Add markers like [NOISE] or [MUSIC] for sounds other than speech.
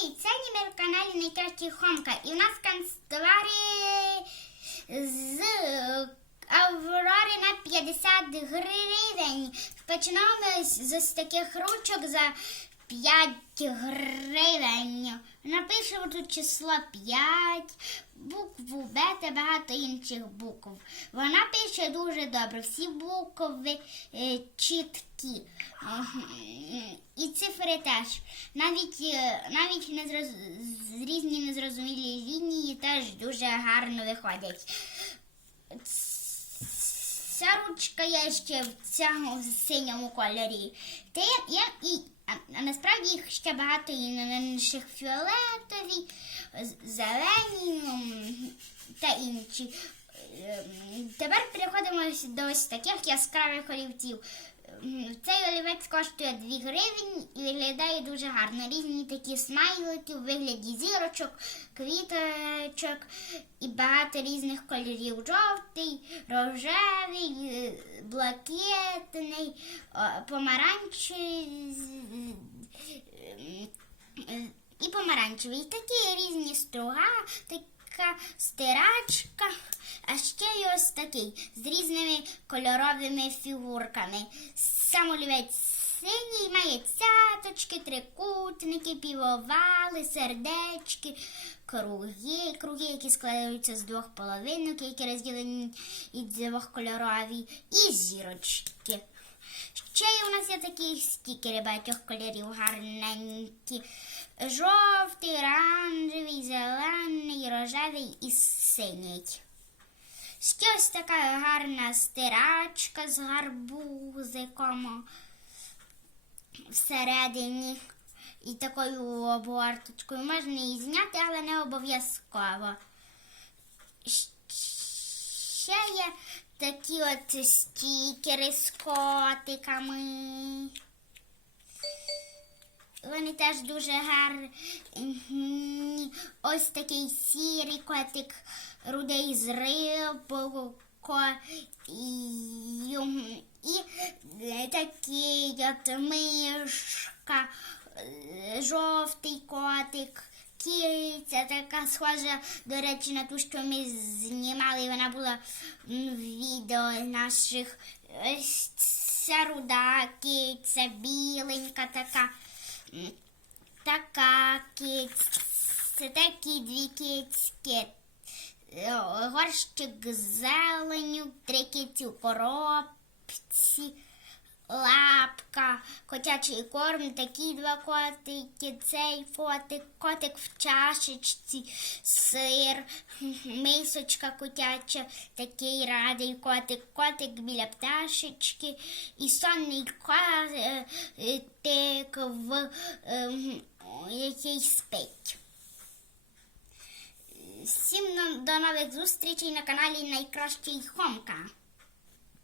привіт! Сьогодні ми в каналі Найкращий Хомка. І в нас канцтовари з Аврори на 50 гривень. Починаємо з, таких ручок за 5 гривень. Напишемо тут число 5, букву Б та багато інших букв. Вона пише дуже добре. Всі букви е, чіткі. І цифри теж. Навіть, е, навіть незроз... різні незрозумілі лінії теж дуже гарно виходять. Ця ручка є ще в цьому синьому кольорі. Є, є і, а, а насправді їх ще багато і на інших фіолетові, зелені та інші. Ем, Тепер переходимо до ось таких яскравих олівців. Цей олівець коштує 2 гривні і виглядає дуже гарно. Різні такі смайлики у вигляді зірочок, квіточок і багато різних кольорів. Жовтий, рожевий, е, блакитний, помаранчевий. І помаранчевий. Такі різні струга, така стирачка, а ще й ось такий з різними кольоровими фігурками. Сам олівець синій має цяточки, трикутники, півовали, сердечки, круги, круги, які складаються з двох половинок, які розділені і двохкольорові, і зірочки. Ще у нас є такі стікери багатьох кольорів гарненькі. Жовтий, оранжевий, зелений, рожевий і синій. Ще ось така гарна стирачка з гарбузиком всередині. І такою обгорточкою можна її зняти, але не обов'язково. Ще є такі от стікери з котиками. Вони теж дуже гарні. Ось такий сірий котик, рудий з рибою. І, і е, такий от мишка, е, жовтий котик. Киця така схожа, до речі, на ту, що ми знімали. Вона була в відео наших. Ця руда киця, біленька така. Така. Це такі дві кицьки. Е, Горщик зеленю, три киці коробці, лапка, котячий корм, такі два котики, цей котик, котик в чашечці, сир, [LAUGHS] мисочка котяча, такий радий котик, котик біля пташечки і сонний котик, в, ем, який спить. Всім до нових зустрічей на каналі Найкращий Хомка.